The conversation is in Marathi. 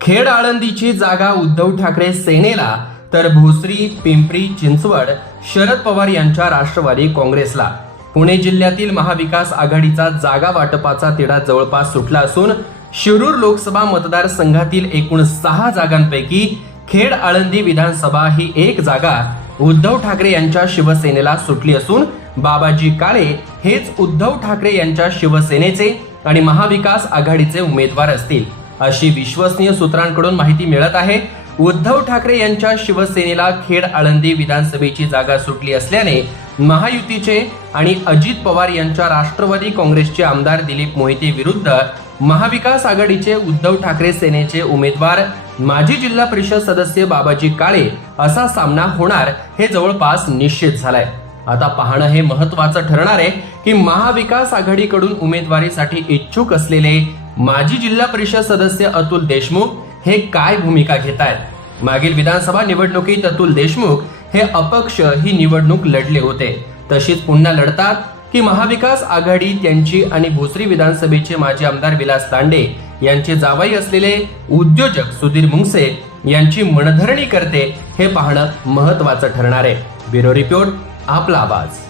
खेड आळंदीची जागा उद्धव ठाकरे सेनेला तर भोसरी पिंपरी चिंचवड शरद पवार यांच्या राष्ट्रवादी काँग्रेसला. पुणे जिल्ह्यातील महाविकास आघाडीचा जागा वाटपाचा तिढा जवळपास सुटला असून शिरूर लोकसभा मतदारसंघातील एकूण सहा जागांपैकी खेड आळंदी विधानसभा ही एक जागा उद्धव ठाकरे यांच्या शिवसेनेला सुटली असून बाबाजी काळे हेच उद्धव ठाकरे यांच्या शिवसेनेचे आणि महाविकास आघाडीचे उमेदवार असतील. अशी विश्वसनीय सूत्रांकडून माहिती मिळत आहे. उद्धव ठाकरे यांच्या शिवसेनेला खेड आळंदी विधानसभेची जागा सुटली असल्याने महायुतीचे आणि अजित पवार यांच्या राष्ट्रवादी काँग्रेसचे आमदार दिलीप मोहिते विरुद्ध महाविकास आघाडीचे उद्धव ठाकरे सेनेचे उमेदवार माजी जिल्हा परिषद सदस्य बाबाजी काळे असा सामना होणार हे जवळपास निश्चित झालाय. आता पाहणं हे महत्वाचं ठरणार आहे की महाविकास आघाडीकडून उमेदवारीसाठी इच्छुक असलेले माजी जिल्हा परिषद सदस्य अतुल देशमुख हे काय भूमिका घेत आहेत मागील विधानसभा निवडणुकीत अतुल देशमुख हे अपक्ष ही निवडणूक लढले होते. तशीच पुन्हा लढतात की महाविकास आघाडी त्यांची आणि भोसरी विधानसभेचे माजी आमदार विलास तांडे यांचे जावाई असलेले उद्योजक सुधीर मुंगसे यांची मनधरणी करते हे पाहणं महत्वाचं ठरणार आहे. ब्युरो रिपोर्ट आपला आवाज.